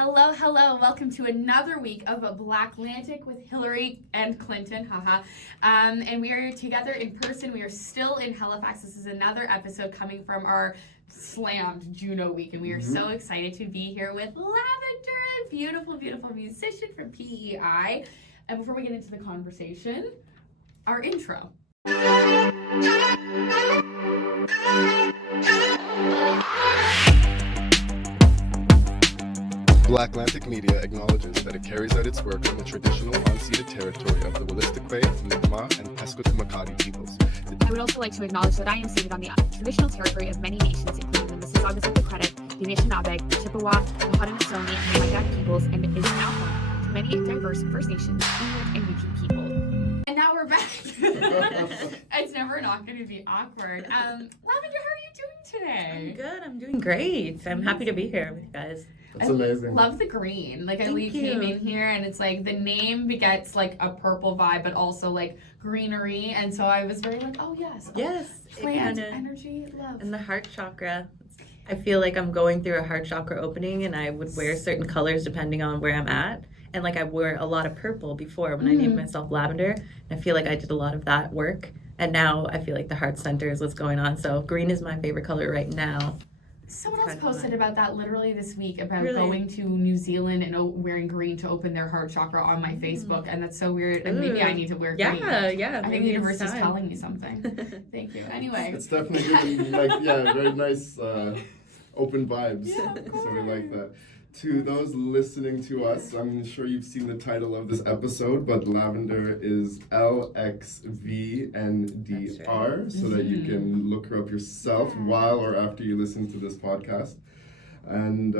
Hello, hello. Welcome to another week of a BlackLantic with Hillary and Clinton. Haha. And we are together in person. We are still in Halifax. This is another episode coming from our slammed Juno week. And we are so excited to be here with Lavender, a beautiful, beautiful musician from PEI. And before we get into the conversation, our intro. BlackLantic Media acknowledges that it carries out its work on the traditional unceded territory of the Wolastoqey, Mi'kmaq, and Pesquet-Makati peoples. I would also like to acknowledge that I am seated on the traditional territory of many nations, including the Mississaugas of the Credit, the Anishinaabe, the Chippewa, the Haudenosaunee, and the Wendat peoples, and is now home to many diverse First Nations, Inuit, and Métis people. And now we're back. It's never not going to be awkward. Lavender, how are you doing today? I'm good. I'm doing great. I'm happy to be here with you guys. That's amazing. Love the green. Like, we came in here and it's like the name begets like a purple vibe, but also like greenery. And so I was very like, oh yes. Yes. Plant, energy, love. And the heart chakra. I feel like I'm going through a heart chakra opening, and I would wear certain colors depending on where I'm at. And like I wore a lot of purple before when I named myself Lavender. And I feel like I did a lot of that work. And now I feel like the heart center is what's going on. So green is my favorite color right now. Someone else posted about that literally this week about going to New Zealand and wearing green to open their heart chakra on my Facebook, and that's so weird. And maybe I need to wear green. Yeah. I think the universe is telling me something. Thank you. Anyway, It's definitely very nice open vibes. Yeah, of So we like that. To those listening to us, I'm sure you've seen the title of this episode, but Lavender is LXVNDR, so that you can look her up yourself while or after you listen to this podcast. And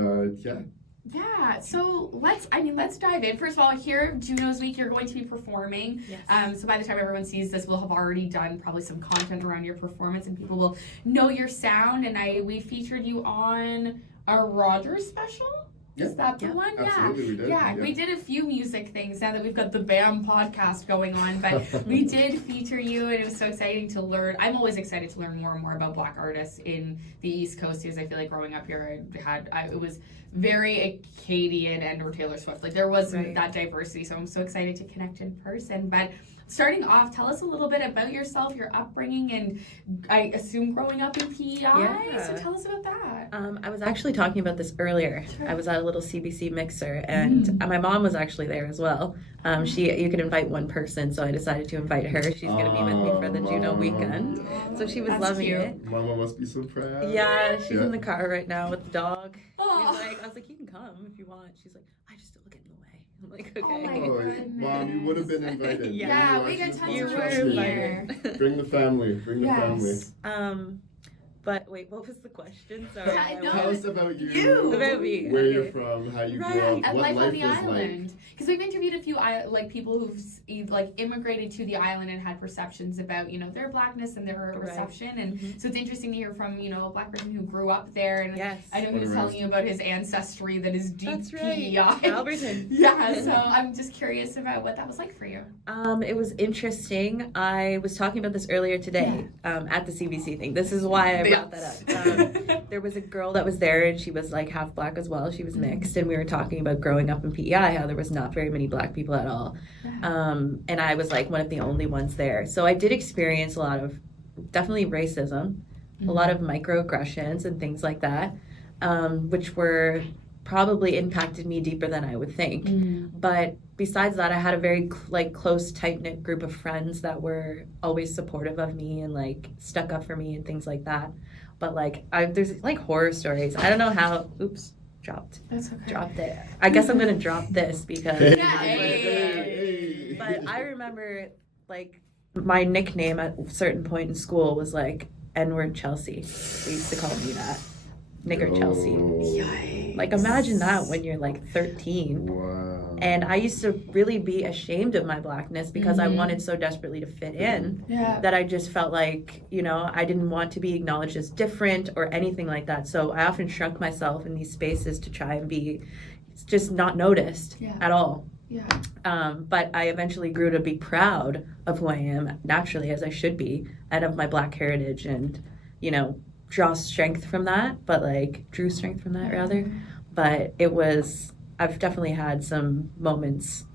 Yeah, so let's dive in. First of all, here, Juno's Week, you're going to be performing. Yes. So by the time everyone sees this, we'll have already done probably some content around your performance, and people will know your sound. And we featured you on a Rogers special. Is that the one? Absolutely, we did. Yeah, we did a few music things now that we've got the BAM podcast going on, but we did feature you, and it was so exciting to learn. I'm always excited to learn more and more about Black artists in the East Coast, because I feel like growing up here, it was very Acadian and or Taylor Swift. Like, there wasn't that diversity, so I'm so excited to connect in person. But starting off, tell us a little bit about yourself, your upbringing, and I assume growing up in PEI. Yeah. So tell us about that. I was actually talking about this earlier. Sure. I was at a little CBC mixer, and my mom was actually there as well. You could invite one person, so I decided to invite her. She's going to be with me for the Juno weekend. So she was loving it. Mama must be so proud. Yeah, she's in the car right now with the dog. Oh. I was like, you can come if you want. She's like, I just don't get in the way. I'm like, okay. Oh my goodness. Mom, you would have been invited. Yeah, we got tons of were people invited. here. Bring the family. Bring the family. But wait, what was the question? Sorry. Tell us about you. About me. Where you're from, how you grew up, And what life life on the was island. Because we've interviewed a few people who've immigrated to the island and had perceptions about their blackness and their reception. And so it's interesting to hear from a Black person who grew up there. And I know he was telling you about his ancestry that is deep PEI. Alberton. Yeah. So I'm just curious about what that was like for you. It was interesting. I was talking about this earlier today at the CBC thing. This is why I brought that up. There was a girl that was there, and she was like half Black as well. She was mixed, and we were talking about growing up in PEI, how there was not very many Black people at all. And I was like one of the only ones there. So I did experience a lot of definitely racism, a lot of microaggressions and things like that, which were probably impacted me deeper than I would think. But besides that, I had a very close, tight-knit group of friends that were always supportive of me and stuck up for me and things like that. But there's horror stories. I don't know how. Oops, dropped. That's okay. Dropped it. I guess I'm gonna drop this because. Hey. But I remember my nickname at a certain point in school was N-word Chelsea. They used to call me that. Nigger Chelsea. Yikes. Imagine that when you're 13. Wow. And I used to really be ashamed of my Blackness because I wanted so desperately to fit in that I just felt like, I didn't want to be acknowledged as different or anything like that. So I often shrunk myself in these spaces to try and be just not noticed at all. Yeah. But I eventually grew to be proud of who I am, naturally, as I should be, and of my Black heritage, and, draw strength from that, but drew strength from that rather. But it was I've definitely had some moments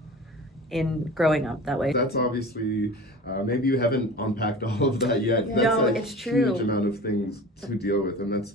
in growing up that way. That's obviously, maybe you haven't unpacked all of that yet. Yeah. That's No, a it's true. huge amount of things to deal with, and that's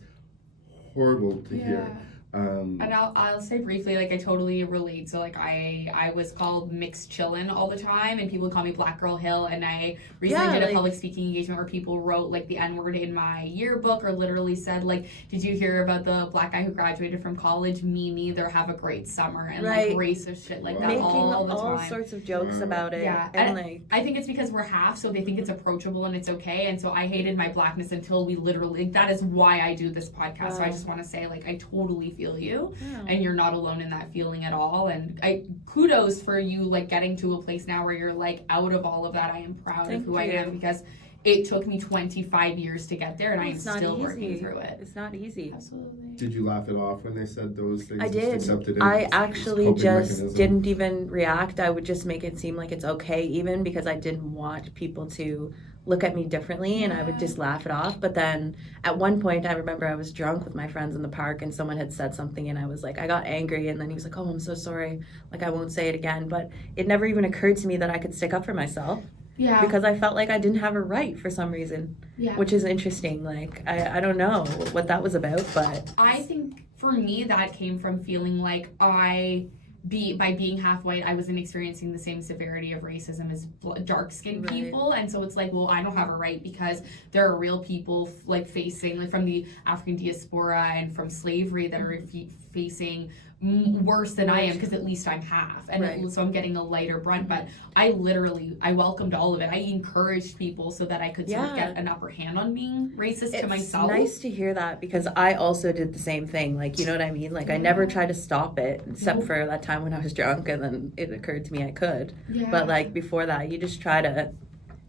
horrible to hear. And I'll say briefly, like, I totally relate. So, like, I was called mixed chillin' all the time, and people would call me Black Girl Hill, and I recently did a public speaking engagement where people wrote, like, the N-word in my yearbook, or literally said, like, did you hear about the black guy who graduated from college? Me neither, have a great summer, and, like, racist shit like that Making all the all time. sorts of jokes about it. Yeah, and like, I think it's because we're half, so they think it's approachable and it's okay, and so I hated my blackness until we literally, that is why I do this podcast. So I just want to say, like, I totally feel you. And you're not alone in that feeling at all. And I kudos for you, like, getting to a place now where you're, like, out of all of that. I am proud of who I am, because it took me 25 years to get there, and I am still working through it. It's not easy. Absolutely. Did you laugh it off when they said those things? I Just did. accepted it I as actually coping just mechanism? didn't even react. I would just make it seem like it's okay, even because I didn't want people to look at me differently, and I would just laugh it off. But then at one point, I remember I was drunk with my friends in the park, and someone had said something, and I was like, I got angry, and then he was like, oh, I'm so sorry, like, I won't say it again. But it never even occurred to me that I could stick up for myself. Yeah. Because I felt like I didn't have a right for some reason. Yeah. Which is interesting. Like, I don't know what that was about, but I think for me that came from feeling like by being half white, I wasn't experiencing the same severity of racism as dark-skinned people, and so it's like, well, I don't have a right because there are real people, like, facing, like, from the African diaspora and from slavery that are facing worse than I am, because at least I'm half, and so I'm getting a lighter brunt. But I welcomed all of it. I encouraged people so that I could sort of get an upper hand on being racist to myself. It's nice to hear that, because I also did the same thing. Like, you know what I mean? Like, I never tried to stop it, except for that time when I was drunk, and then it occurred to me I could. But, like, before that, you just try to,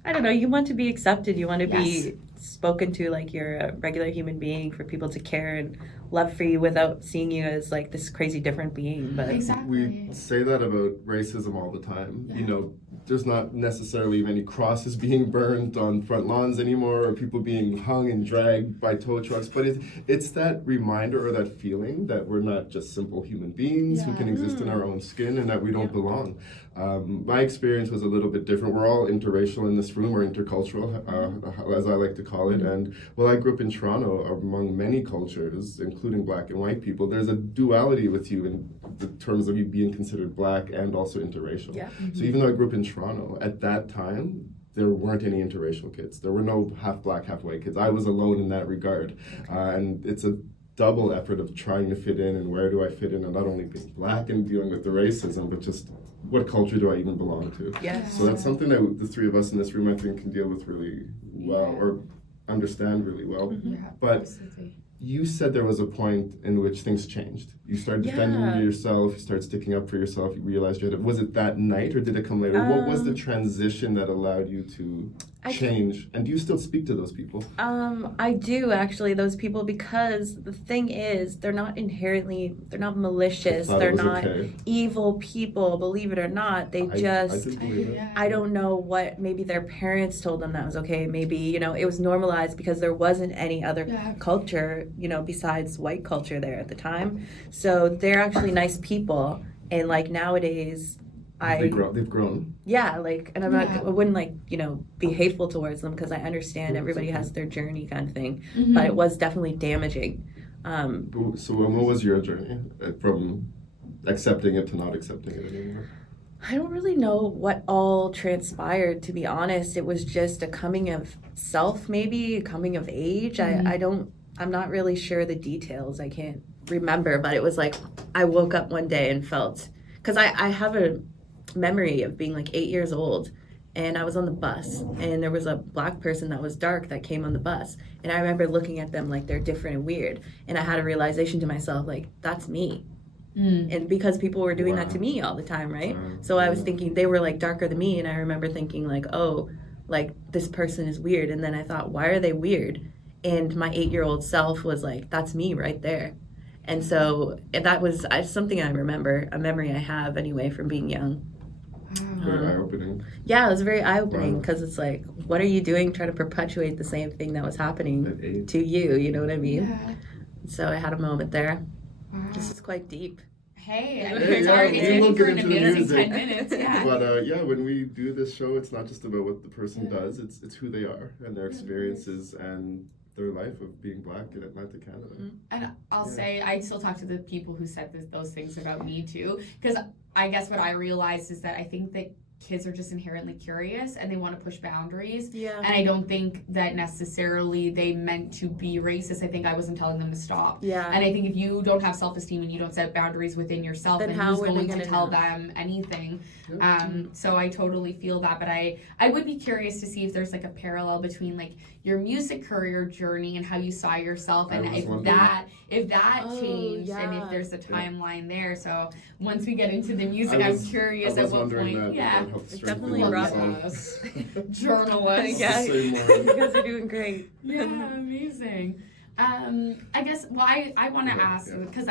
I don't know, you want to be accepted. You want to be spoken to like you're a regular human being, for people to care and love for you without seeing you as like this crazy different being. But we say that about racism all the time. You know, there's not necessarily many crosses being burned on front lawns anymore, or people being hung and dragged by tow trucks, but it's that reminder, or that feeling that we're not just simple human beings who can exist in our own skin, and that we don't belong. My experience was a little bit different. We're all interracial in this room, or intercultural, as I like to call it. And while I grew up in Toronto, among many cultures, including black and white people, there's a duality with you in the terms of you being considered black and also interracial. So even though I grew up in Toronto, at that time, there weren't any interracial kids. There were no half black, half white kids. I was alone in that regard. And it's a double effort of trying to fit in, and where do I fit in, and not only being black and dealing with the racism, but just what culture do I even belong to? So that's something that the three of us in this room, I think, can deal with really well, or understand really well. But you said there was a point in which things changed. You started defending yourself, you started sticking up for yourself, you realized you had it. Was it that night, or did it come later? What was the transition that allowed you to change? And do you still speak to those people? I do, actually, those people, because the thing is, they're not malicious, they're not evil people, believe it or not. They I don't know what, maybe their parents told them that was okay, maybe, you know, it was normalized because there wasn't any other culture, you know, besides white culture there at the time. So they're actually nice people, and like nowadays, they've grown. Yeah, like, and I wouldn't like, you know, be hateful towards them, because I understand everybody has their journey kind of thing, but it was definitely damaging. So what was your journey from accepting it to not accepting it anymore? I don't really know what all transpired, to be honest. It was just a coming of self, maybe a coming of age. I'm not really sure the details. I can't remember, but it was like I woke up one day and felt, because I have a memory of being like 8 years old, and I was on the bus, and there was a black person that was dark that came on the bus, and I remember looking at them like they're different and weird, and I had a realization to myself, like, that's me. And because people were doing that to me all the time, right? So I was thinking they were like darker than me, and I remember thinking like, oh, like this person is weird, and then I thought, why are they weird? And my 8-year-old self was like, that's me right there. And so that was something I remember, a memory I have anyway from being young. Very eye-opening. Yeah, it was very eye-opening, because it's like, what are you doing trying to perpetuate the same thing that was happening to you? You know what I mean? So I had a moment there. This is quite deep. Hey, Hey, it's yeah, already we taken will for get an into the amazing music. 10 minutes. Yeah. But yeah, when we do this show, it's not just about what the person does, it's who they are and their experiences and their life of being Black in Atlantic Canada. And I'll say, I still talk to the people who said those things about me too, because I guess what I realized is that I think that kids are just inherently curious and they want to push boundaries. Yeah. And I don't think that necessarily they meant to be racist. I think I wasn't telling them to stop. Yeah. And I think if you don't have self-esteem and you don't set boundaries within yourself, Then then how who's are they going to gonna tell know? them anything? Yeah. So I totally feel that, but I would be curious to see if there's like a parallel between like your music career journey and how you saw yourself, and I was if wondering. that Oh, changed, and yeah. if there's a timeline there. So once we get into the music, I was- I'm curious I was at what wondering point. that. Yeah, That helped It strengthen definitely the brought song. us journalists. Yeah. Same one. You guys are doing great. Yeah, amazing. I guess, well, I want to Yeah, ask, yeah. because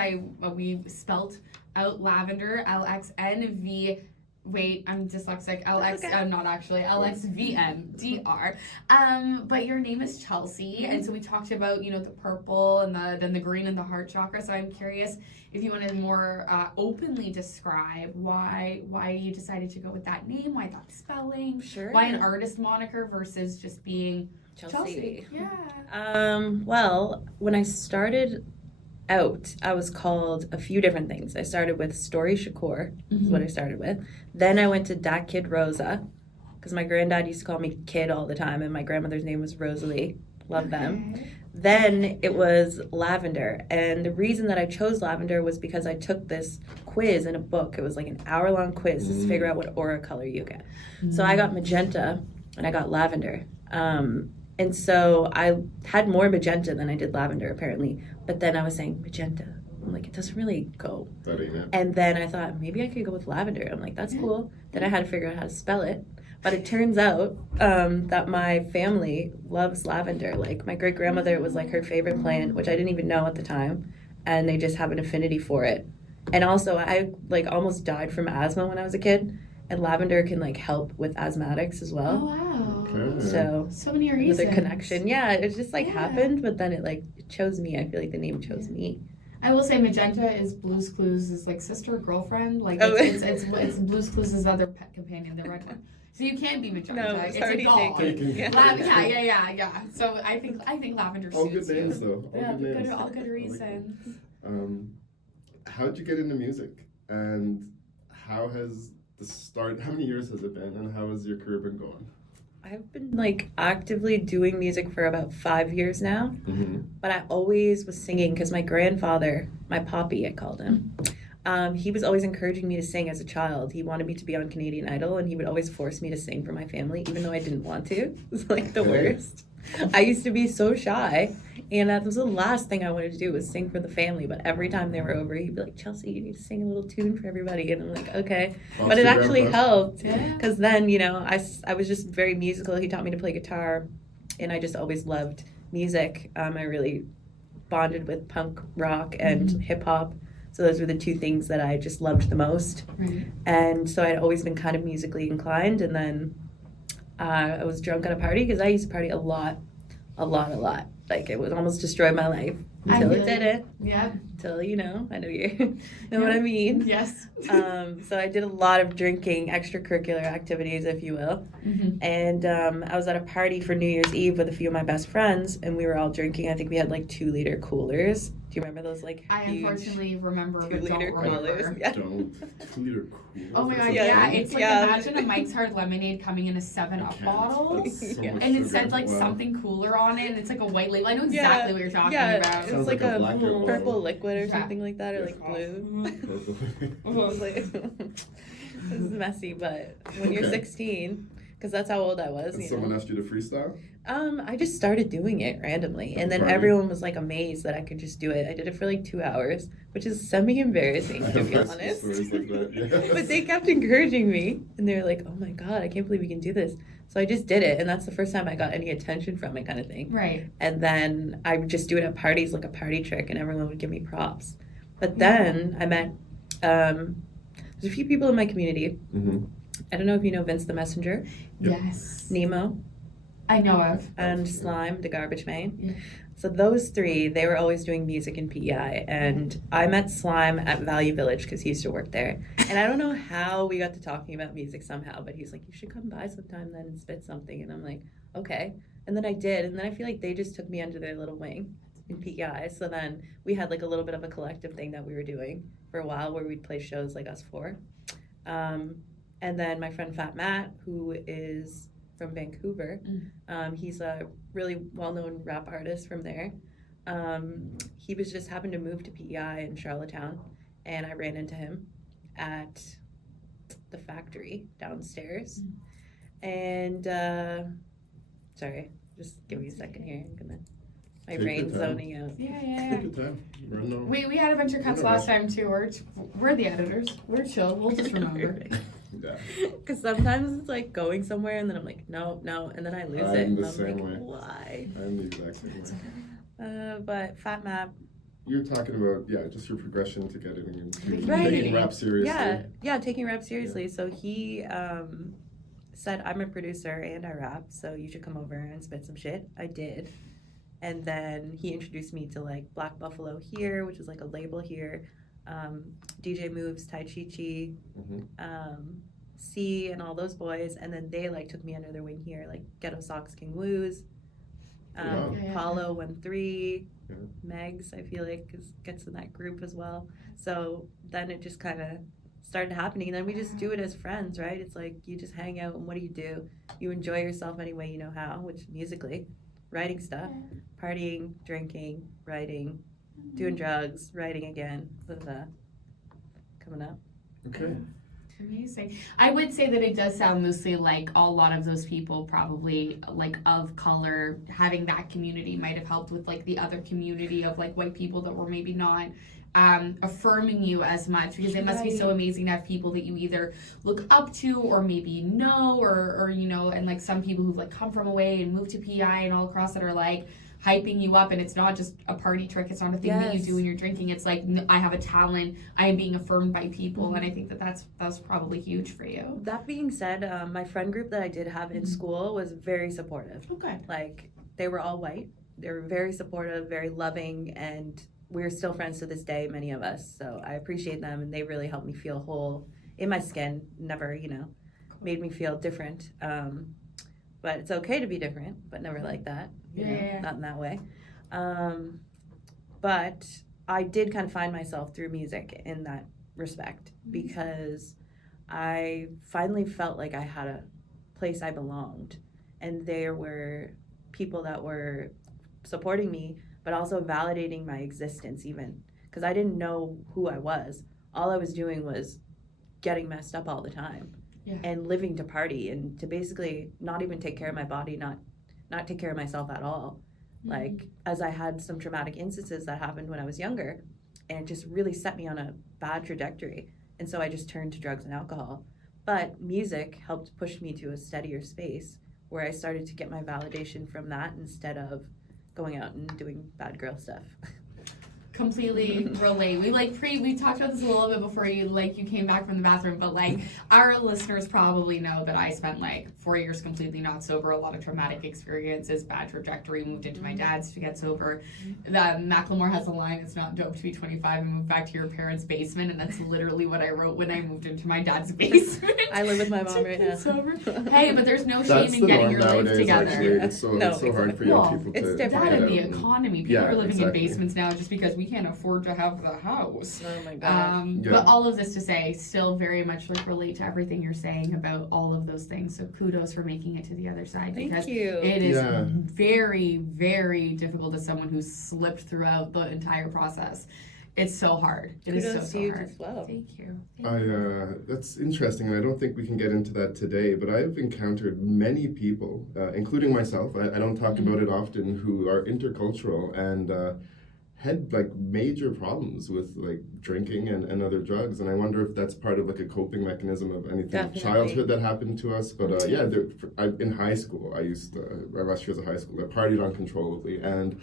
we spelt out lavender, LXNV, wait, I'm dyslexic, not actually, LXVNDR. But your name is Chelsea, and so we talked about, the purple and then the green and the heart chakra, so I'm curious if you want to more openly describe why you decided to go with that name, why that spelling, Sure. why an artist moniker versus just being Chelsea. Yeah. Well, when I started out, I was called a few different things. I started with Story Shakur, is what I started with. Then I went to Dat Kid Rosa, because my granddad used to call me Kid all the time, and my grandmother's name was Rosalie. Love them. Okay. Then it was Lavender, and the reason that I chose Lavender was because I took this quiz in a book. It was like an hour-long quiz to figure out what aura color you get. So I got magenta, and I got lavender. And so I had more magenta than I did lavender, apparently. But then I was saying magenta. I'm like, it doesn't really go. That ain't it. And then I thought, maybe I could go with lavender. I'm like, that's cool. Then I had to figure out how to spell it. But it turns out that my family loves lavender. Like, my great-grandmother, it was like her favorite plant, which I didn't even know at the time. And they just have an affinity for it. And also, I, like, almost died from asthma when I was a kid. And lavender can, like, help with asthmatics as Oh, well. wow. Okay. So many reasons. Another connection. Yeah, it just, like, Yeah. happened. But then it chose me. I feel like the name chose me. I will say magenta is Blue's Clues' like sister, girlfriend. Like Oh. it's Blue's Clues' other pet companion, the red one. So you can't be magenta. No, it's already a dog. taken. Yeah. So I think lavender All suits good you. names, though. All Yeah, good names. all good I like reasons. that. How'd you get into music? And how has how many years has it been? And how has your career been going? I've been like actively doing music for about 5 years now, but I always was singing because my grandfather, my poppy, I called him, he was always encouraging me to sing as a child. He wanted me to be on Canadian Idol, and he would always force me to sing for my family, even though I didn't want to. It was like the worst. I used to be so shy, and that was the last thing I wanted to do was sing for the family. But every time they were over, he'd be like, Chelsea, you need to sing a little tune for everybody. And I'm like, okay. But it actually helped Yeah. because then, I was just very musical. He taught me to play guitar, and I just always loved music. I really bonded with punk rock and hip hop. So those were the two things that I just loved the most. Right. And so I'd always been kind of musically inclined. And then I was drunk at a party because I used to party a lot. Like, it would almost destroy my life until it didn't. Yeah. Until, I know you know what I mean. Yes. So I did a lot of drinking, extracurricular activities, if you will. And I was at a party for New Year's Eve with a few of my best friends, and we were all drinking. I think we had like 2-liter coolers. Do you remember those I huge unfortunately remember, but don't 2-liter coolers? remember. Yeah. Don't. 2-liter cool. Oh my god, Yeah. yeah. It's like, Yeah. imagine a Mike's Hard Lemonade coming in a 7-Up bottle. That's so Yeah. much And it sugar. said like Wow. something cooler on it, and it's like a white label. I know exactly what you're talking about. It Sounds was like like a a black or purple blue. liquid or Yeah. something like that, or Yeah. like blue. Purple. It was like, it was messy, but when you're Okay. 16, because that's how old I was, And you someone know. asked you to freestyle? I just started doing it randomly, and then Party. everyone was like amazed that I could just do it. I did it for like 2 hours, which is semi-embarrassing to be I've honest. stories like that, yes. But they kept encouraging me, and they were like, "Oh my god, I can't believe you can do this." So I just did it, and that's the first time I got any attention from it, kind of thing. Right. And then I would just do it at parties like a party trick, and everyone would give me props. But then I met there's a few people in my community. I don't know if you know Vince the Messenger, Yes. Nemo, I know of. and Slime, the garbage man. Yeah. So those three, they were always doing music in PEI. And I met Slime at Value Village because he used to work there. And I don't know how we got to talking about music somehow, but he's like, you should come by sometime then and spit something. And I'm like, okay. And then I did. And then I feel like they just took me under their little wing in PEI. So then we had like a little bit of a collective thing that we were doing for a while where we'd play shows like us four. And then my friend Fat Matt, who is from Vancouver. He's a really well-known rap artist from there. He was just happened to move to PEI in Charlottetown, and I ran into him at the factory downstairs. And sorry, just give me a second here. I'm gonna my brain's zoning out. Yeah. Take your time. We had a bunch of cuts last time too. We're the editors. We're chill. We'll just remember. Because sometimes it's like going somewhere and then I'm like, no, and then I lose it. I'm the I'm same like, way. why? I'm the exact same way. But Fat Map. You're talking about, just your progression to getting into Right. taking rap seriously. Yeah, taking rap seriously. So he said, I'm a producer and I rap, so you should come over and spit some shit. I did. And then he introduced me to like Black Buffalo here, which is like a label here. DJ Moves, Tai Chi Chi, C, and all those boys, and then they like took me under their wing here, like Ghetto Socks, King Woos, Paulo 1-3, Megs. I feel like gets in that group as well. So then it just kind of started happening, and then we just do it as friends, right? It's like you just hang out, and what do? You enjoy yourself any way you know how, which musically, writing stuff, partying, drinking, writing. Doing drugs, writing again, coming up. Okay. Amazing. I would say that it does sound mostly like a lot of those people probably like of color having that community might have helped with like the other community of like white people that were maybe not affirming you as much, because it must be so amazing to have people that you either look up to or maybe know or you know, and like some people who've like come from away and moved to PEI and all across that are like hyping you up, and it's not just a party trick, it's not a thing that you do when you're drinking, it's like I have a talent, I am being affirmed by people, and I think that's probably huge for you. That being said, my friend group that I did have in school was very supportive. Okay. Like they were all white, they were very supportive, very loving, and we're still friends to this day, many of us, so I appreciate them, and they really helped me feel whole in my skin, never made me feel different. But it's okay to be different, but never like that. You know, not in that way. But I did kind of find myself through music in that respect, because I finally felt like I had a place I belonged, and there were people that were supporting me, but also validating my existence even, because I didn't know who I was. All I was doing was getting messed up all the time. And living to party and to basically not even take care of my body, not take care of myself at all. Like, as I had some traumatic instances that happened when I was younger, and it just really set me on a bad trajectory. And so I just turned to drugs and alcohol. But music helped push me to a steadier space where I started to get my validation from that instead of going out and doing bad girl stuff. Completely relate. We talked about this a little bit before you came back from the bathroom, but like our listeners probably know that I spent like 4 years completely not sober, a lot of traumatic experiences, bad trajectory, moved into my dad's to get sober. Macklemore has a line, it's not dope to be 25 and move back to your parents' basement, and that's literally what I wrote when I moved into my dad's basement. I live with my mom right now. Sober. Hey, but there's no shame in getting your life together. Actually. It's so hard for young people to different. That and the economy. People are living in exactly. basements now just because we can't afford to have the house. Oh my God. But all of this to say, still very much like relate to everything you're saying about all of those things. So kudos for making it to the other side. Thank you. It is very, very difficult as someone who's slipped throughout the entire process. It's so hard. Kudos is so to you hard. as well. Thank you. That's interesting, and I don't think we can get into that today, but I've encountered many people, including myself, I don't talk about it often, who are intercultural and had like major problems with like drinking and other drugs, and I wonder if that's part of like a coping mechanism of anything childhood that happened to us. But in high school, I last year as a high school, I partied uncontrollably, and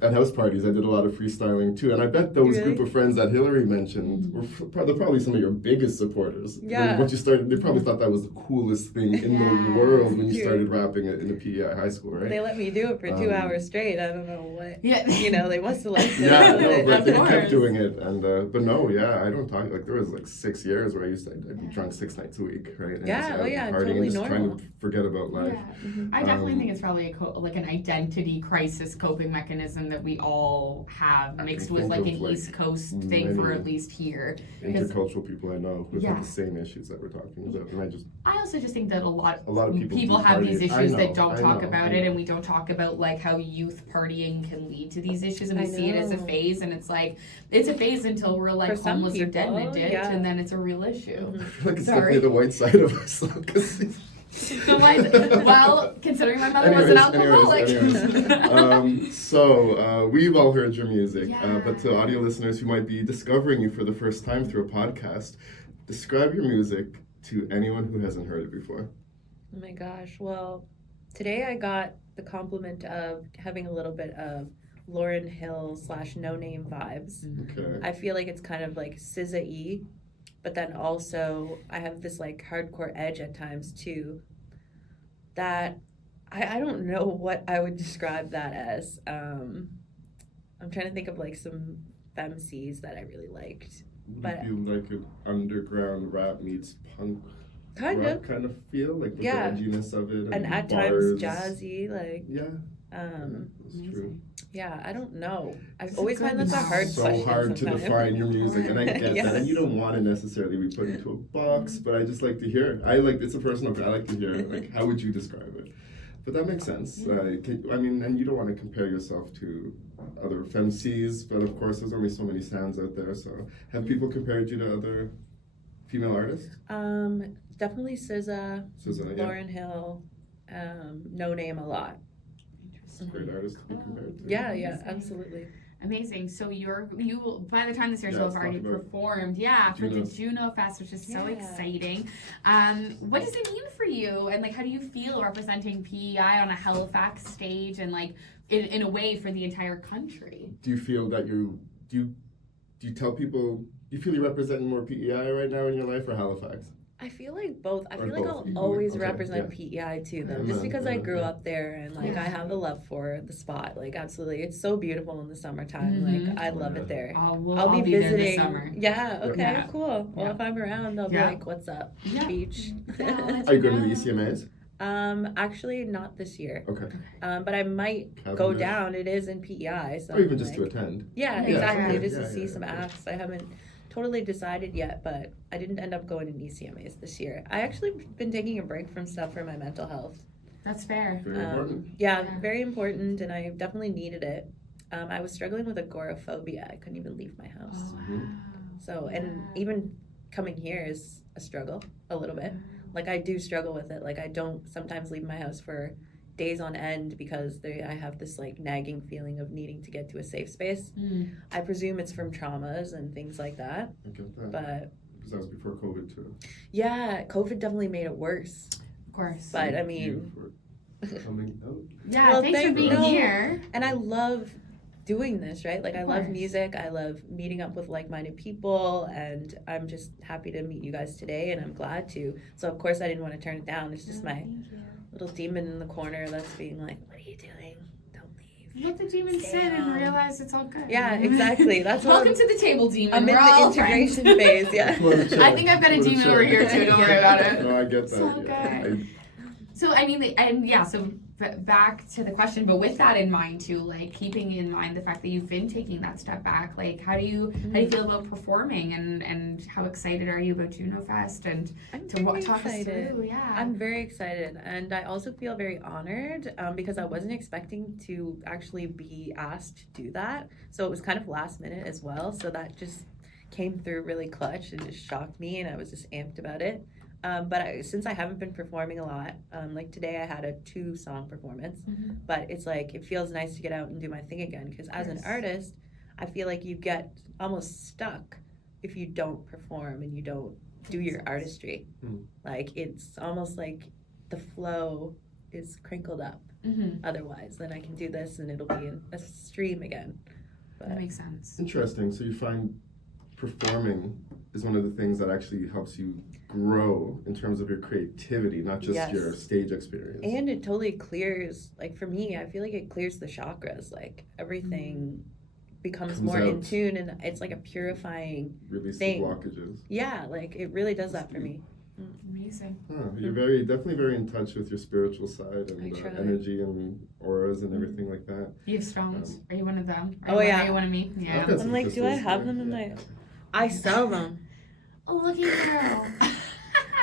at house parties I did a lot of freestyling too. And I bet those group of friends that Hillary mentioned were probably some of your biggest supporters. Yeah. Once you started, they probably thought that was the coolest thing in the world when you started rapping in the PEI high school, right? They let me do it for 2 hours straight. I don't know what. Yeah. They must have liked it. Yeah, no, but they course. kept doing it, and but no, I don't talk like there was like 6 years where I'd be drunk 6 nights a week, right? And partying totally and just normal. trying to forget about life. Yeah. I definitely think it's probably like an identity crisis coping mechanism that we all have, mixed with like an East Coast thing for at least here. Intercultural people I know who have the same issues that we're talking about, and I also just think that a lot of people have these issues that don't talk about it, know. and we don't talk about like how youth partying can lead to these issues, and we see it as a phase, and it's like it's a phase until we're like homeless or dead in a ditch, and then it's a real issue. I feel like it's definitely the white side of us, because well, considering my mother was an alcoholic. So we've all heard your music, but to audio listeners who might be discovering you for the first time through a podcast, describe your music to anyone who hasn't heard it before. Oh my gosh. Well, today I got the compliment of having a little bit of Lauryn Hill / No Name vibes. Okay. I feel like it's kind of like SZA-y, but then also I have this like hardcore edge at times too, that I don't know what I would describe that as. I'm trying to think of like some femcs that I really liked. Would it be like an underground rap meets punk kind of feel, like the edginess of it, and at bars. times jazzy, like that's true. Yeah, I don't know. I always find that's a hard question. So hard sometimes. to define your music, and I get that. And you don't want to necessarily be put into a box, but I just like to hear. It's a personal thing. I like to hear, like, how would you describe it? But that makes sense. And you don't want to compare yourself to other femcs, but of course, there's only so many sounds out there. So, have people compared you to other female artists? Definitely SZA, Lauryn Hill, No Name a lot. Great artist to be compared to. Yeah, absolutely. Amazing. So you by the time this year's have already performed, for the Juno Fest, which is so exciting. What does it mean for you, and like how do you feel representing PEI on a Halifax stage, and like in a way for the entire country? Do you feel that do you tell people, do you feel you're representing more PEI right now in your life, or Halifax? I feel like both. I feel like both. I'll always represent PEI too, though, just because I grew yeah. up there and like I have the love for the spot. Like absolutely, it's so beautiful in the summertime. Like I love it there. I'll be visiting. There this summer. Yeah. Okay. Cool. Well, if I'm around, I'll be like, "What's up, beach?" Are you going to the ECMAs? Actually, not this year. Okay. But I might go down. It is in PEI, so or even just to attend. Yeah, exactly. Just to see some acts. I haven't totally decided yet, but I didn't end up going to ECMAs this year. I actually been taking a break from stuff for my mental health. That's fair. Very important. Yeah, very important, and I definitely needed it. I was struggling with agoraphobia. I couldn't even leave my house. Oh, wow. So, and even coming here is a struggle, a little bit. Like, I do struggle with it. Like, I don't sometimes leave my house for days on end because I have this, like, nagging feeling of needing to get to a safe space. I presume it's from traumas and things like that. I get that. But because that was before COVID, too. Yeah, COVID definitely made it worse. Of course. But, I mean... coming out. Yeah, well, thanks for being here. And I love doing this, right? Like, I love music. I love meeting up with like-minded people, and I'm just happy to meet you guys today, and I'm glad to. So, of course, I didn't want to turn it down. It's just my little demon in the corner that's being like, what are you doing? Don't leave. Let the demon sit and realize it's all good. Yeah, exactly. That's Welcome to the table, demon. I'm in the integration phase, yeah. I think I've got a demon over here, too. Don't worry about it. No, I get that. So good. So, I mean, so back to the question, but with that in mind too, like keeping in mind the fact that you've been taking that step back, like how do you feel about performing, and how excited are you about Juno Fest, and talk us through? Yeah, I'm very excited, and I also feel very honored because I wasn't expecting to actually be asked to do that, so it was kind of last minute as well, so that just came through really clutch and just shocked me, and I was just amped about it. But since I haven't been performing a lot, like today I had a 2-song performance, but it's like, it feels nice to get out and do my thing again, because as an artist, I feel like you get almost stuck if you don't perform and you don't do your artistry. Like it's almost like the flow is crinkled up. Otherwise, then I can do this and it'll be in a stream again. But That makes sense. Interesting. So you find performing is one of the things that actually helps you grow in terms of your creativity, not just Yes. your stage experience. And it totally clears, like for me, I feel like it clears the chakras. Like everything becomes Comes more in out. tune, and it's like a purifying. Release thing. the blockages. Yeah, like it really does that for me. Amazing. Huh, you're definitely very in touch with your spiritual side I and try. energy and auras and everything like that. You have stones? Are you one of them? Oh, yeah. Are you one of me? Yeah. I've got I'm some like, do I crystals have there. them in Yeah. I sell them. Oh, look at you.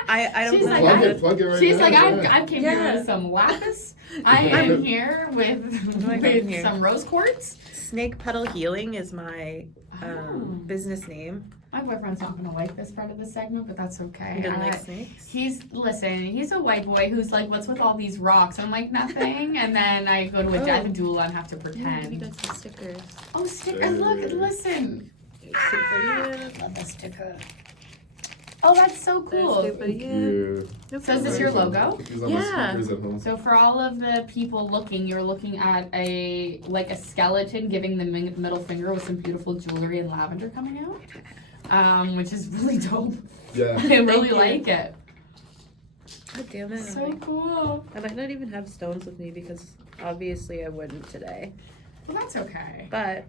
I don't She's know. like, Plug it right She's now. like, yeah. I came here Yeah. with some lapis. I am here with, Like, I'm with here. some rose quartz. Snake Petal Healing is my Oh. business name. My boyfriend's not gonna like this part of the segment, but that's okay. He doesn't like snakes. He's a white boy who's like, what's with all these rocks? I'm like, nothing. And then I go to a death doula and have to You pretend. guys some stickers. Oh, sticker! Look, listen. Stick for you. Love the sticker. Oh, that's so cool. Stick for Thank you. you. So is this your logo? Put these on my Yeah. speakers at home. So for all of the people looking, you're looking at a skeleton giving the middle finger with some beautiful jewelry and lavender coming out, which is really dope. Yeah. I really you. like it. God damn it. So cool. I might not even have stones with me because obviously I wouldn't today. Well, that's okay. But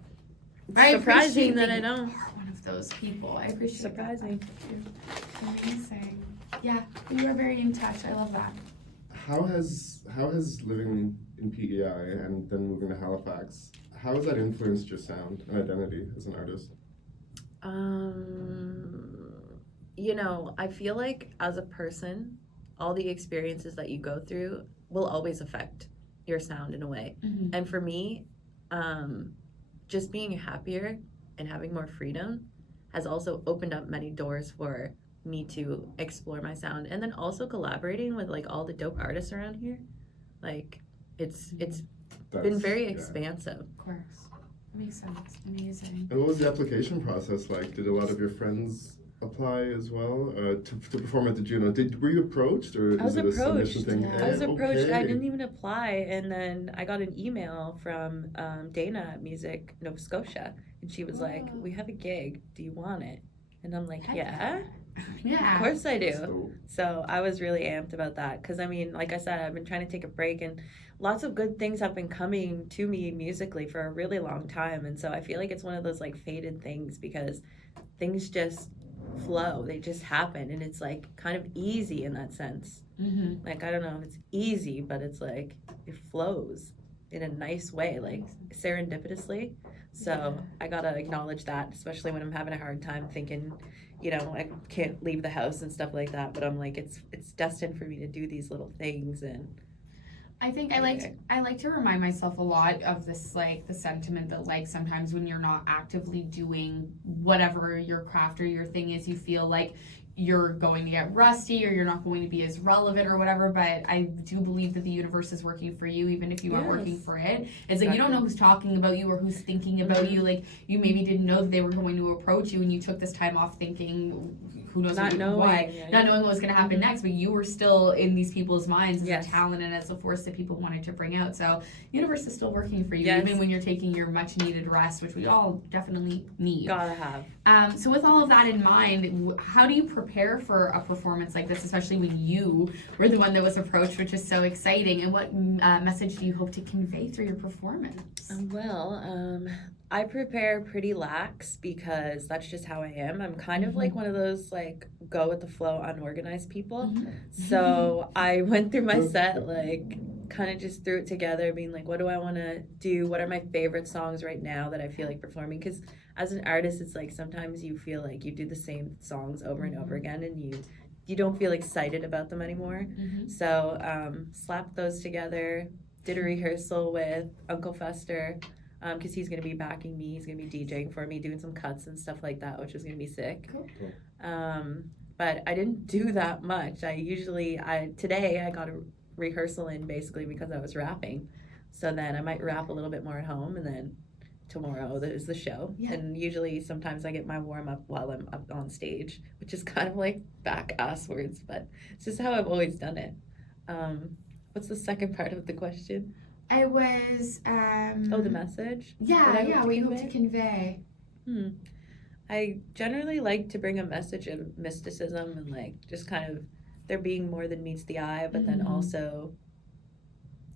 I surprising appreciate that I you don't. are one of those people. I appreciate Surprising. that. Amazing. Yeah, you are very in touch. I love that. How has living in PEI and then moving to Halifax, how has that influenced your sound and identity as an artist? You know, I feel like as a person, all the experiences that you go through will always affect your sound in a way. Mm-hmm. And for me, just being happier and having more freedom has also opened up many doors for me to explore my sound, and then also collaborating with like all the dope artists around here. Like it's been very expansive. Of course. Makes sense. Amazing. And what was the application process like? Did a lot of your friends apply as well to perform at the Juno? Were you approached, or I was is it a submission approached. thing? Yeah. I was approached. I Okay. didn't even apply, and then I got an email from Dana at Music Nova Scotia, and she was like, Wow. "We have a gig. Do you want it?" And I'm like, Heck "Yeah, Yeah. of course I That's do." dope. So I was really amped about that because I mean, like I said, I've been trying to take a break, and lots of good things have been coming to me musically for a really long time, and so I feel like it's one of those like fated things because things just flow, they just happen, and it's like kind of easy in that sense. Mm-hmm. Like I don't know if it's easy, but it's like it flows in a nice way, like serendipitously. So I gotta acknowledge that, especially when I'm having a hard time thinking, you know, I can't leave the house and stuff like that. But I'm like, it's destined for me to do these little things, and I think I like to remind myself a lot of this, like the sentiment that like sometimes when you're not actively doing whatever your craft or your thing is, you feel like you're going to get rusty or you're not going to be as relevant or whatever. But I do believe that the universe is working for you, even if you aren't working Yes. for it. It's like you don't know who's talking about you or who's thinking about you. Like you maybe didn't know that they were going to approach you, and you took this time off thinking, who knows not knowing, why, right? not knowing what was going to happen next, but you were still in these people's minds as Yes. a talent and as a force that people wanted to bring out. So universe is still working for you, Yes. even when you're taking your much needed rest, which we all definitely need. gotta have. So with all of that in mind, how do you prepare for a performance like this, especially when you were the one that was approached, which is so exciting, and what message do you hope to convey through your performance? I prepare pretty lax because that's just how I am. I'm kind of like one of those like go with the flow, unorganized people. So I went through my set like kind of just threw it together, being like, what do I want to do? What are my favorite songs right now that I feel like performing? Because as an artist, it's like sometimes you feel like you do the same songs over and over again, and you don't feel excited about them anymore. So slapped those together, did a rehearsal with Uncle Fester, because he's going to be backing me. He's going to be DJing for me, doing some cuts and stuff like that, which is going to be sick. Cool. But I didn't do that much. Today I got a rehearsal in basically because I was rapping. So then I might rap a little bit more at home and then tomorrow there's the show, and usually sometimes I get my warm-up while I'm up on stage, which is kind of like back ass words, but it's just how I've always done it. What's the second part of the question? I was the message? What you hope to convey. I generally like to bring a message of mysticism and like just kind of there being more than meets the eye, but then also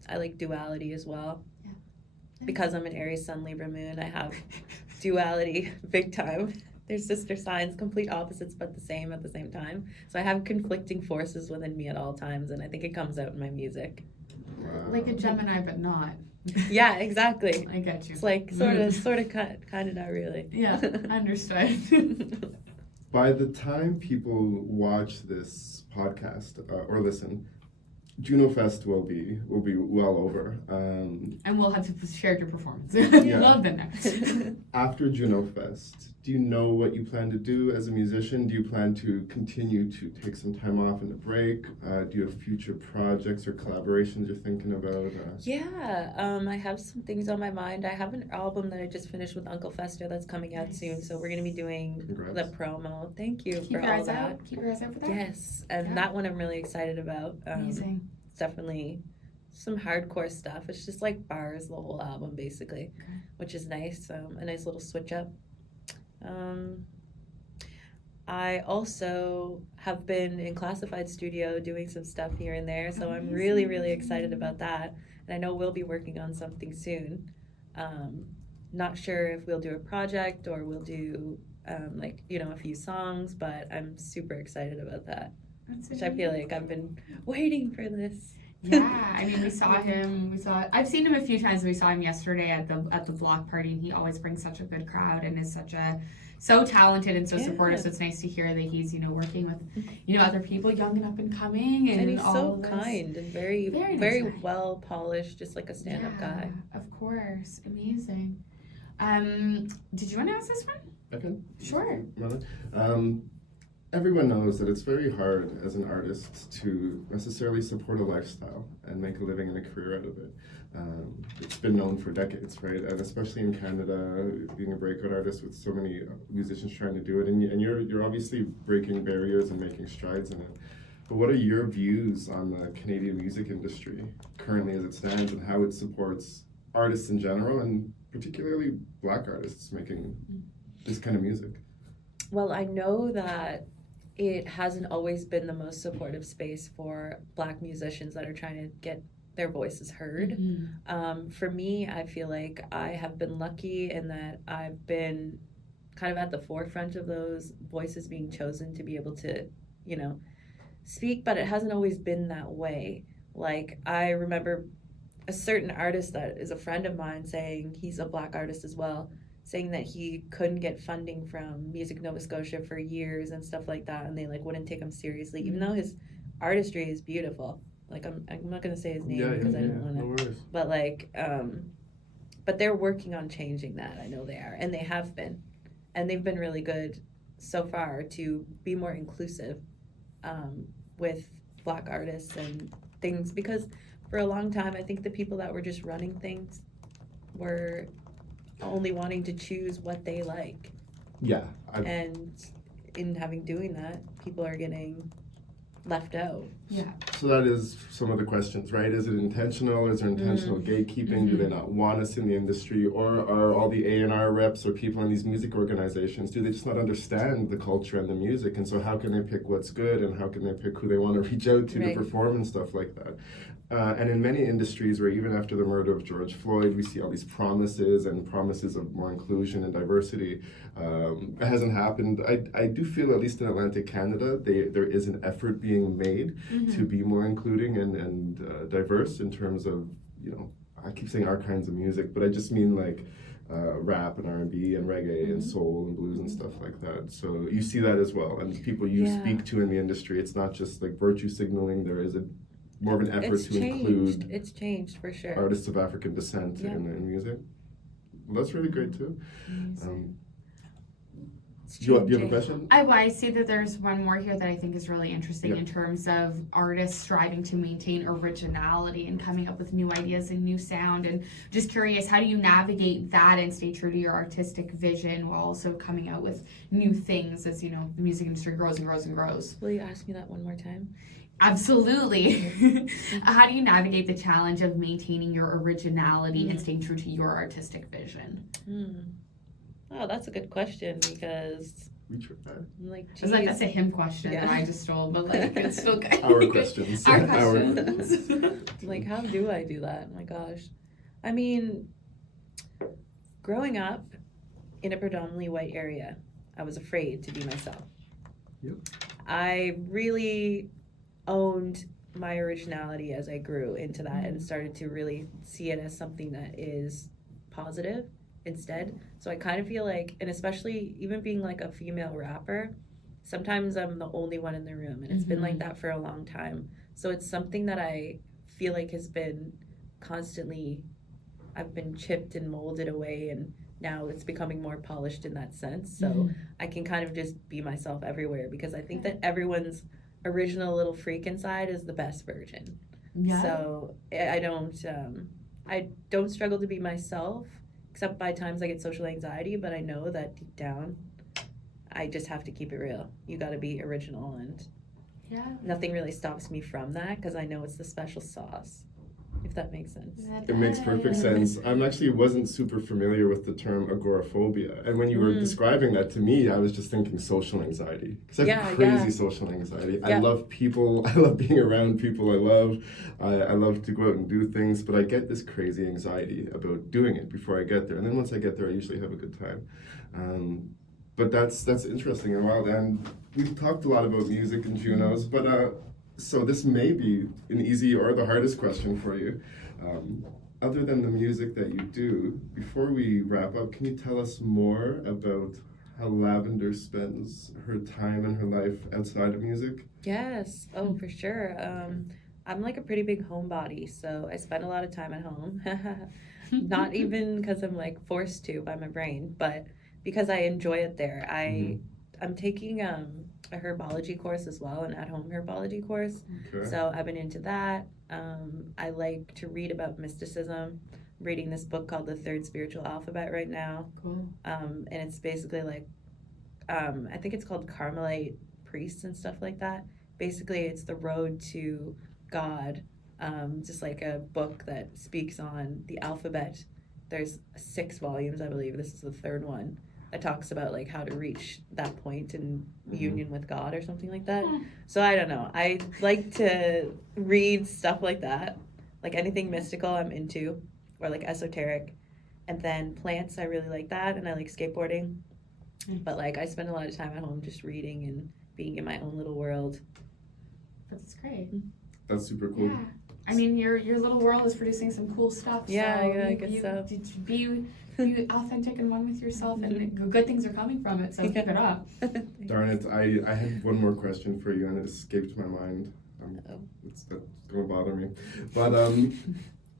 I like duality as well. Yeah. Because I'm an Aries Sun Libra Moon, I have duality big time. They're sister signs, complete opposites but the same at the same time. So I have conflicting forces within me at all times, and I think it comes out in my music. Wow. Like a Gemini, but not. Yeah, exactly. I get you. It's like sort of, kind of not really. Yeah, understood. By the time people watch this podcast or listen, Juno Fest will be well over. And we'll have to share your performance. Yeah. Love the next. After Juno Fest, do you know what you plan to do as a musician? Do you plan to continue to take some time off and a break? Do you have future projects or collaborations you're thinking about? I have some things on my mind. I have an album that I just finished with Uncle Fester that's coming out soon, so we're going to be doing the promo. Thank you for all that. Keep your eyes out for that. Yes, and that one I'm really excited about. Amazing. It's definitely some hardcore stuff. It's just like Barz, the whole album basically, which is nice. A nice little switch up. I also have been in Classified Studio doing some stuff here and there, so I'm really, really excited about that. And I know we'll be working on something soon. Not sure if we'll do a project or we'll do a few songs, but I'm super excited about that. Which I feel like I've been waiting for this. Yeah, I mean, I've seen him a few times. We saw him yesterday at the block party, and he always brings such a good crowd and is so talented and so supportive. So it's nice to hear that he's, working with, other people young and up and coming. And he's so kind and very, very well polished, just like a stand-up guy. Of course. Amazing. Did you want to ask this one? I can. Sure. Everyone knows that it's very hard as an artist to necessarily support a lifestyle and make a living and a career out of it. It's been known for decades, right? And especially in Canada, being a breakout artist with so many musicians trying to do it, and you're obviously breaking barriers and making strides in it. But what are your views on the Canadian music industry currently as it stands, and how it supports artists in general, and particularly Black artists making this kind of music? Well, I know that it hasn't always been the most supportive space for Black musicians that are trying to get their voices heard. For me, I feel like I have been lucky in that I've been kind of at the forefront of those voices being chosen to be able to, speak, but it hasn't always been that way. Like, I remember a certain artist that is a friend of mine saying, he's a Black artist as well, saying that he couldn't get funding from Music Nova Scotia for years and stuff like that, and they wouldn't take him seriously, even though his artistry is beautiful. I'm not gonna say his name because I don't want to. No, but but they're working on changing that. I know they are, and they have been, and they've been really good so far to be more inclusive with Black artists and things. Because for a long time, I think the people that were just running things were only wanting to choose what they like. And in doing that, people are getting left out. So that is some of the questions, right? Is it intentional? Is there intentional gatekeeping? Do they not want us in the industry? Or are all the A&R reps or people in these music organizations, do they just not understand the culture and the music? And so how can they pick what's good, and how can they pick who they want to reach out to perform and stuff like that? And in many industries where even after the murder of George Floyd, we see all these promises of more inclusion and diversity. It hasn't happened. I do feel, at least in Atlantic Canada, there is an effort being made to be more including and diverse in terms of, I keep saying our kinds of music, but I just mean like rap and R&B and reggae and soul and blues and stuff like that. So you see that as well. And people you speak to in the industry, it's not just like virtue signaling. There is more of an effort to include. It's changed for sure. Artists of African descent in music. Well, that's really great too. Do you have a question? I see that there's one more here that I think is really interesting in terms of artists striving to maintain originality and coming up with new ideas and new sound. And just curious, how do you navigate that and stay true to your artistic vision while also coming out with new things as, you know, the music industry grows and grows and grows? Will you ask me that one more time? Absolutely. How do you navigate the challenge of maintaining your originality and staying true to your artistic vision? Oh, that's a good question because We try. I'm like, I was like, that's a him question that I just stole, but like, it's still good. Our questions. Our questions. like, how do I do that? Oh my gosh. I mean, growing up in a predominantly white area, I was afraid to be myself. Yep. I really owned my originality as I grew into that and started to really see it as something that is positive instead. So I kind of feel like, and especially even being like a female rapper, sometimes I'm the only one in the room, and it's been like that for a long time. So it's something that I feel like has been constantly, I've been chipped and molded away, and now it's becoming more polished in that sense. So I can kind of just be myself everywhere, because I think that everyone's original little freak inside is the best version. So I don't struggle to be myself, except by times I get social anxiety, but I know that deep down I just have to keep it real. You got to be original, and nothing really stops me from that, because I know it's the special sauce, if that makes sense. It makes perfect sense. I actually wasn't super familiar with the term agoraphobia, and when you were describing that to me, I was just thinking social anxiety, because I have crazy social anxiety. I love people. I love being around people. I love to go out and do things, but I get this crazy anxiety about doing it before I get there, and then once I get there, I usually have a good time. But that's interesting and wild. And we've talked a lot about music and Junos, but so this may be an easy or the hardest question for you. Other than the music that you do, before we wrap up, can you tell us more about how Lavender spends her time and her life outside of music? Yes. Oh, for sure. I'm like a pretty big homebody, so I spend a lot of time at home. Not even because I'm like forced to by my brain, but because I enjoy it there. I'm taking a herbology course as well, an at-home herbology course. Okay. So I've been into that. I like to read about mysticism. I'm reading this book called The Third Spiritual Alphabet right now. Cool. And it's basically like, I think it's called Carmelite priests and stuff like that. Basically, it's the road to God, just like a book that speaks on the alphabet. There's 6 volumes, I believe. This is the 3rd one. It talks about like how to reach that point in union with God or something like that. So I don't know. I like to read stuff like that, like anything mystical I'm into, or like esoteric. And then plants, I really like that, and I like skateboarding. But like I spend a lot of time at home just reading and being in my own little world. That's great. That's super cool. Yeah. I mean, your little world is producing some cool stuff. Yeah, so I guess so. Be authentic and one with yourself, and good things are coming from it. So keep it up. Darn it! I had one more question for you, and it escaped my mind. That's going to bother me. But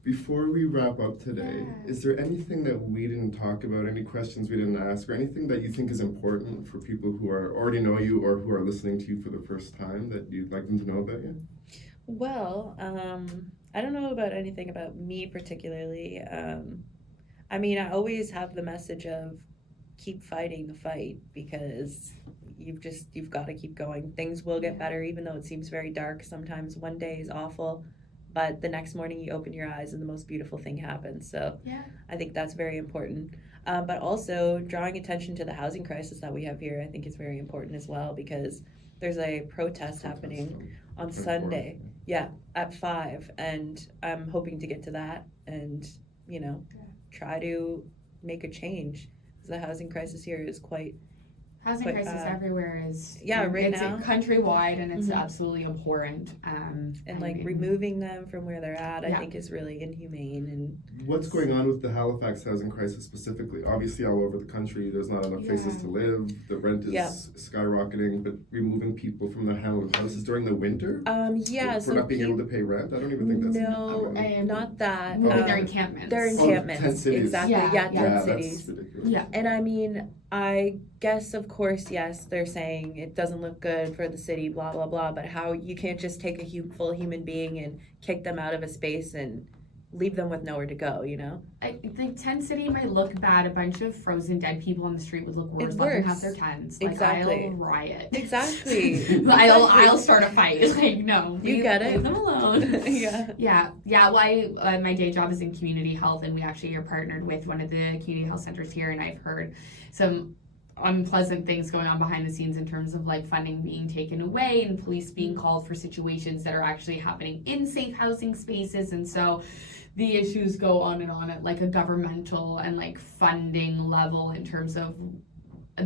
before we wrap up today, is there anything that we didn't talk about? Any questions we didn't ask, or anything that you think is important for people who are already know you or who are listening to you for the first time that you'd like them to know about you? Well, I don't know about anything about me particularly. I mean, I always have the message of keep fighting the fight, because you've got to keep going. Things will get better, even though it seems very dark. Sometimes one day is awful, but the next morning you open your eyes and the most beautiful thing happens. So I think that's very important. But also drawing attention to the housing crisis that we have here, I think is very important as well, because there's a protest happening on Sunday. Yeah, at 5, and I'm hoping to get to that and, try to make a change. The housing crisis here is quite Housing crisis everywhere is right it's now countrywide, and it's absolutely abhorrent. And like removing them from where they're at, I think is really inhumane. And what's going on with the Halifax housing crisis specifically? Obviously, all over the country, there's not enough places to live. The rent is skyrocketing. But removing people from the houses during the winter, for not being able to pay rent. I don't even think that's not that. Moving their encampments. Their encampments, tent cities. exactly. Tent cities. That's ridiculous. Yeah. And I mean, I guess, of course, yes, they're saying it doesn't look good for the city, blah, blah, blah, but how you can't just take a full human being and kick them out of a space and leave them with nowhere to go, you know? I think Tent City might look bad. A bunch of frozen dead people on the street would look worse. It's Let them worse. have their tents. Like, Exactly. I'll riot. Exactly. I'll start a fight. Like, no. You get it. Leave them alone. Yeah. Yeah. Well, my day job is in community health, and we actually are partnered with one of the community health centers here, and I've heard some unpleasant things going on behind the scenes in terms of like funding being taken away and police being called for situations that are actually happening in safe housing spaces. And so the issues go on and on at like a governmental and like funding level in terms of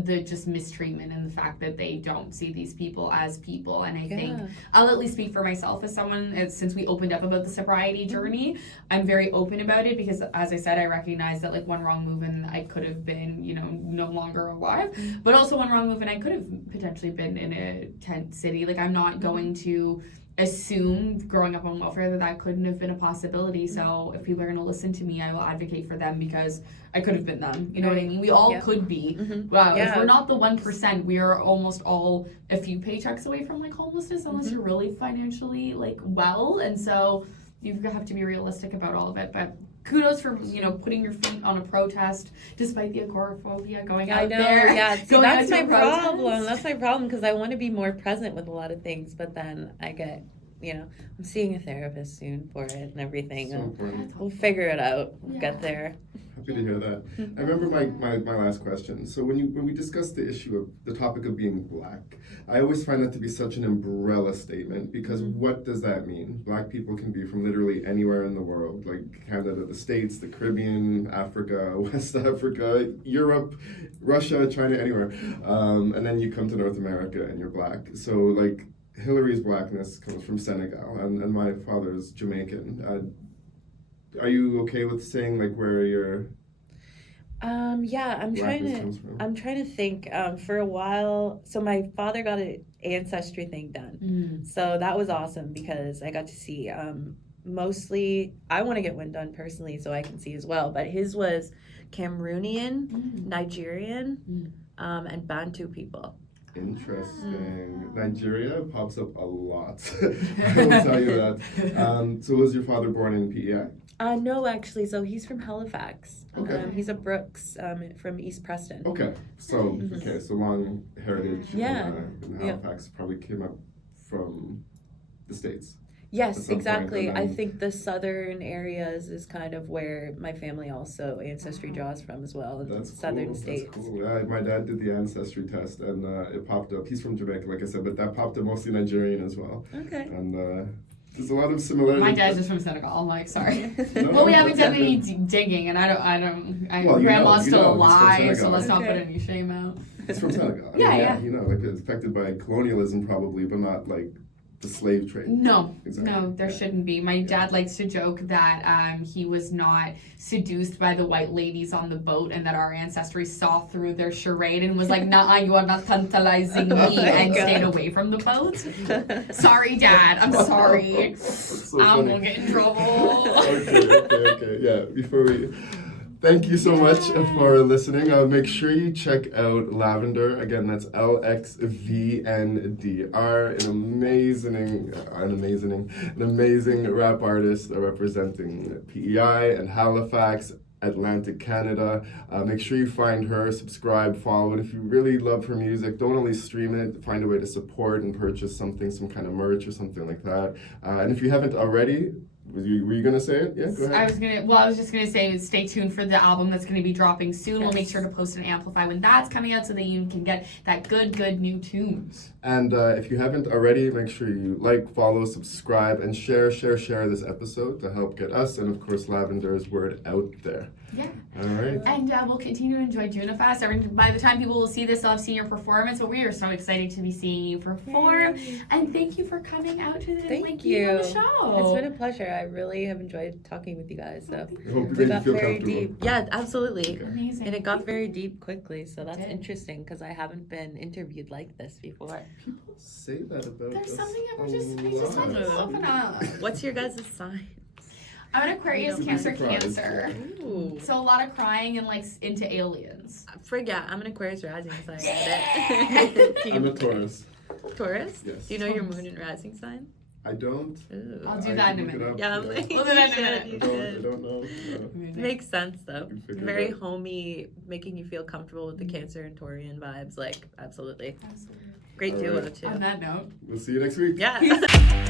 the just mistreatment and the fact that they don't see these people as people. And I think I'll at least speak for myself as someone, since we opened up about the sobriety journey, I'm very open about it because, as I said, I recognize that like one wrong move and I could have been, you know, no longer alive, but also one wrong move and I could have potentially been in a tent city. Like, I'm not going to assume growing up on welfare that couldn't have been a possibility. So if people are going to listen to me, I will advocate for them because I could have been them. You know what I mean? We all could be. Well, if we're not the 1%, we are almost all a few paychecks away from like homelessness unless you're really financially like well. And so you have to be realistic about all of it. But kudos for, you know, putting your feet on a protest despite the agoraphobia going out there. Yeah, see, going that's out my to a problem. protest. That's my problem because I want to be more present with a lot of things, but then I get, you know, I'm seeing a therapist soon for it and everything. So And important. we'll figure it out. We'll get there. Happy to hear that. I remember my last question. So when we discussed the issue of the topic of being Black, I always find that to be such an umbrella statement because what does that mean? Black people can be from literally anywhere in the world, like Canada, the States, the Caribbean, Africa, West Africa, Europe, Russia, China, anywhere. And then you come to North America and you're Black. So like Hillary's Blackness comes from Senegal and my father's Jamaican. Are you okay with saying like where your Yeah, I'm Blackness comes from? trying to think. For a while, so my father got an ancestry thing done. So that was awesome because I got to see mostly, I want to get one done personally so I can see as well, but his was Cameroonian, Nigerian, and Bantu people. Interesting. Nigeria pops up a lot. I will tell you that. So was your father born in PEI? No, actually. So he's from Halifax. Okay. He's a Brooks from East Preston. Okay. So so long heritage Yeah. in Halifax probably came up from the States. Yes, at some point, exactly. and I then- think the southern areas is kind of where my family also ancestry draws from as well. That's southern cool. states. That's cool. Yeah, my dad did the ancestry test and it popped up. He's from Jamaica, like I said, but that popped up mostly Nigerian as well. Okay. And there's a lot of similarities. My dad's just from Senegal. I'm like, sorry. No, Well, we haven't that's done any okay. digging, and Well, you grandma's know, still he's from alive, so Senegal. let's not put Okay. any shame out. It's from Senegal. I Yeah, mean, yeah. You know, like it's affected by colonialism probably, but not like the slave trade. No, Exactly. no, there shouldn't be. My dad likes to joke that he was not seduced by the white ladies on the boat and that our ancestry saw through their charade and was like, nah, you are not tantalizing me, and God. stayed away from the boat. Sorry, Dad, I'm sorry. That's so I funny. won't get in trouble. Okay. Yeah, before we... Thank you so much for listening. Make sure you check out Lavender. Again, that's LXVNDR, an amazing rap artist representing PEI and Halifax, Atlantic Canada. Make sure you find her, subscribe, follow it. If you really love her music, don't only stream it, find a way to support and purchase something, some kind of merch or something like that. And if you haven't already, were you gonna say it? Yeah, go ahead. I was just gonna say, stay tuned for the album that's gonna be dropping soon. We'll make sure to post and amplify when that's coming out so that you can get that good new tunes. And if you haven't already, make sure you like, follow, subscribe, and share this episode to help get us and, of course, Lavender's word out there. Yeah. All right. And we'll continue to enjoy Junifest. By the time people will see this, they'll have seen your performance, but we are so excited to be seeing you perform. Yay. And thank you for coming out to Thank being you. on the show. It's been a pleasure. I really have enjoyed talking with you guys. So I hope we you made you got feel very comfortable. deep. Yeah, absolutely. Okay. Amazing. And it got very deep quickly, so that's did. interesting because I haven't been interviewed like this before. People say that about There's us something that a I just lot. like to open up. What's your guys' sign? I'm an Aquarius, don't Cancer, mind. Surprised, Cancer. Ooh. So a lot of crying and like into aliens. Forget, I'm an Aquarius rising sign. Get it? I'm a Taurus. Taurus? Yes. Do you know your moon and rising sign? I don't. Ooh. I'll do I that can in a look it minute. up, Yeah, We'll do that in a I minute. don't know. No. Makes sense though. can figure it Very out. homey, making you feel comfortable with the Cancer and Taurian vibes. Like, absolutely. Absolutely. Great All duo right. too. On that note. We'll see you next week. Yeah.